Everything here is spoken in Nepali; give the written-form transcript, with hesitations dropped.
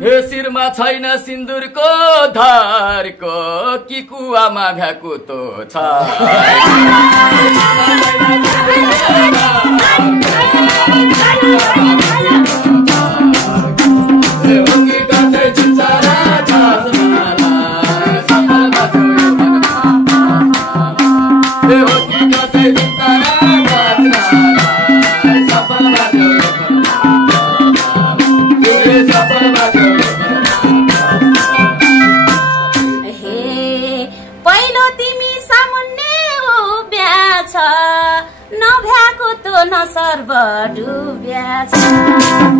हे शिरमा छैन सिन्दुरको धारको कि कुवामा भ्याकुतो छ नभ्याको त न सर्व डुब्या छ